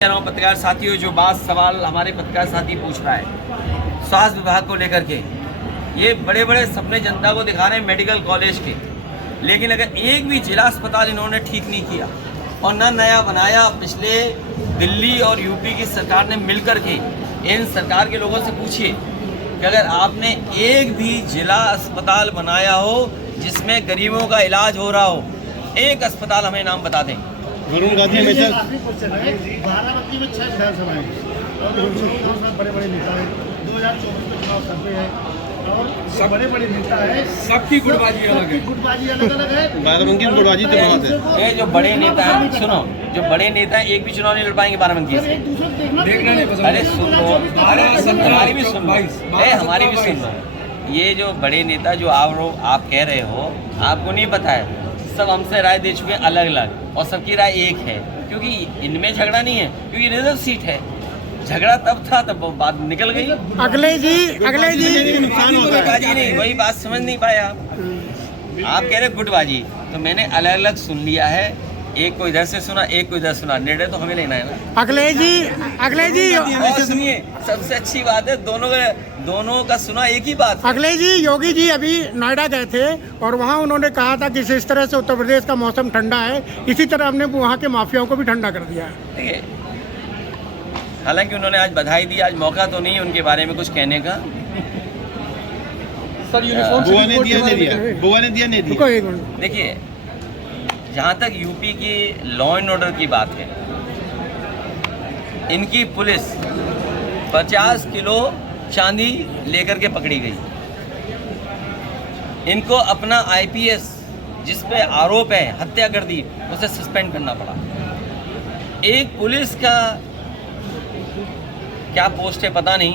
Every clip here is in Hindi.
पत्रकार साथियों, जो बात सवाल हमारे पत्रकार साथी पूछ रहा है स्वास्थ्य विभाग को लेकर के, ये बड़े बड़े सपने जनता को दिखा रहे हैं मेडिकल कॉलेज के, लेकिन अगर एक भी जिला अस्पताल इन्होंने ठीक नहीं किया और न नया बनाया। पिछले दिल्ली और यूपी की सरकार ने मिलकर के, इन सरकार के लोगों से पूछिए कि अगर आपने एक भी जिला अस्पताल बनाया हो जिसमें गरीबों का इलाज हो रहा हो, एक अस्पताल हमें नाम बता दें। वरुण गांधी हमेशा बाराबंकी में 6 विधानसभाएं और बड़े बड़े नेता हैं। 2024 में चुनाव सर्वे है और सब बड़े नेता है, सबकी गुटबाजी अलग है। गुटबाजी अलग अलग है। बाराबंकी में गुटबाजी तो बहुत है। ये जो बड़े नेता हैं, सुनो, जो बड़े नेता हैं एक भी चुनाव नहीं लड़ पाएंगे बाराबंकी से। देखना नहीं पसंद। अरे सुन लो, हमारी भी सुन लो, हमारी भी सुन लो। ये जो बड़े नेता जो आप कह रहे हो, आपको नहीं पता है, सब हमसे राय दे चुके हैं अलग अलग, और सबकी राय एक है, क्योंकि इनमें झगड़ा नहीं है, क्योंकि रिजर्व सीट है। झगड़ा तब था, तब बात निकल गई। अगले जी नुकसान होता है। गुटबाजी नहीं, वही बात समझ नहीं पाए आप कह रहे गुटबाजी, तो मैंने अलग अलग सुन लिया है। एक को इधर से सुना, एक को इधर सुना, निर्णय तो हमें लेना है ना। अगले जी और सुनिए, सबसे अच्छी बात है दोनों का सुना एक ही बात। अगले जी, योगी जी अभी नोएडा गए थे और वहाँ उन्होंने कहा था कि जिस तरह से उत्तर प्रदेश का मौसम ठंडा है, इसी तरह हमने वहाँ के माफियाओं को भी ठंडा कर दिया है। ठीक है, हालांकि उन्होंने आज बधाई दी, आज मौका तो नहीं है उनके बारे में कुछ कहने का। बुआ ने दिया नहीं दिया। एक मिनट। देखिए, जहाँ तक यूपी की लॉ एंड ऑर्डर की बात है, इनकी पुलिस 50 किलो चांदी लेकर के पकड़ी गई। इनको अपना आईपीएस जिस पे आरोप है हत्या कर दी, उसे सस्पेंड करना पड़ा। एक पुलिस का क्या पोस्ट है पता नहीं,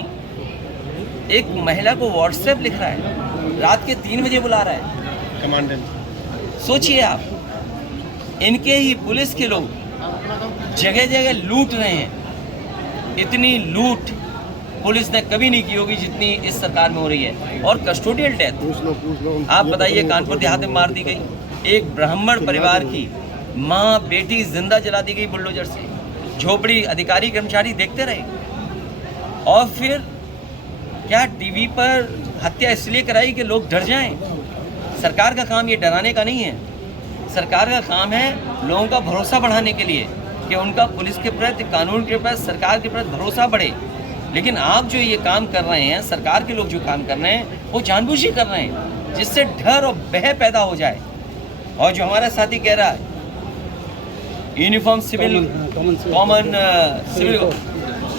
एक महिला को व्हाट्सएप लिख रहा है, रात के 3 बजे बुला रहा है। कमांडेंट सोचिए आप, इनके ही पुलिस के लोग जगह जगह लूट रहे हैं। इतनी लूट पुलिस ने कभी नहीं की होगी जितनी इस सरकार में हो रही है। और कस्टोडियल डेथ, आप बताइए, कानपुर देहात में मार दी गई एक ब्राह्मण परिवार की माँ बेटी, जिंदा जला दी गई बुलडोजर से। झोपड़ी अधिकारी कर्मचारी देखते रहे। और फिर क्या टीवी पर हत्या इसलिए कराई कि लोग डर जाएं? सरकार का काम ये डराने का नहीं है। सरकार का काम है लोगों का भरोसा बढ़ाने के लिए, कि उनका पुलिस के प्रति, कानून के प्रति, सरकार के प्रति भरोसा बढ़े। लेकिन आप जो ये काम कर रहे हैं, सरकार के लोग जो काम कर रहे हैं, वो जानबूझ के कर रहे हैं, जिससे डर और भय पैदा हो जाए। और जो हमारा साथी कह रहा है यूनिफॉर्म सिविल कॉमन सिविल,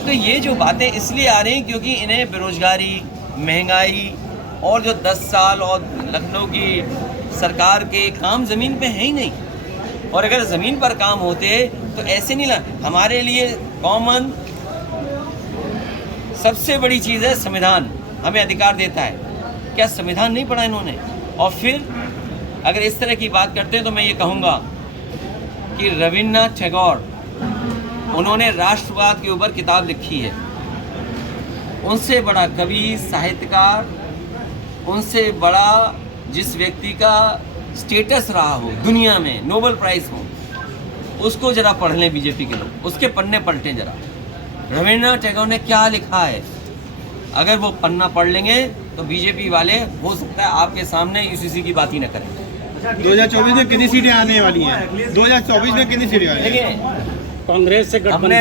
तो ये जो बातें इसलिए आ रही हैं क्योंकि इन्हें बेरोजगारी, महंगाई और जो 10 साल और लखनऊ की सरकार के काम ज़मीन पे है ही नहीं। और अगर ज़मीन पर काम होते तो ऐसे नहीं हमारे लिए कॉमन सबसे बड़ी चीज़ है संविधान, हमें अधिकार देता है। क्या संविधान नहीं पढ़ा इन्होंने? और फिर अगर इस तरह की बात करते हैं तो मैं ये कहूँगा कि रविन्द्रनाथ टैगोर, उन्होंने राष्ट्रवाद के ऊपर किताब लिखी है। उनसे बड़ा कवि, साहित्यकार, उनसे बड़ा जिस व्यक्ति का स्टेटस रहा हो दुनिया में, नोबेल प्राइज हो, उसको जरा पढ़ लें बीजेपी के लोग, उसके पन्ने पलटें जरा। रविन्द्रनाथ टैगोर ने क्या लिखा है, अगर वो पन्ना पढ़ लेंगे तो बीजेपी वाले हो सकता है आपके सामने यूसीसी की बात ही न करें। 2024 में कितनी सीटें आने वाली हैं? 2024 में कितनी सीटें आने वाली हैं? देखिए, कांग्रेस से हमने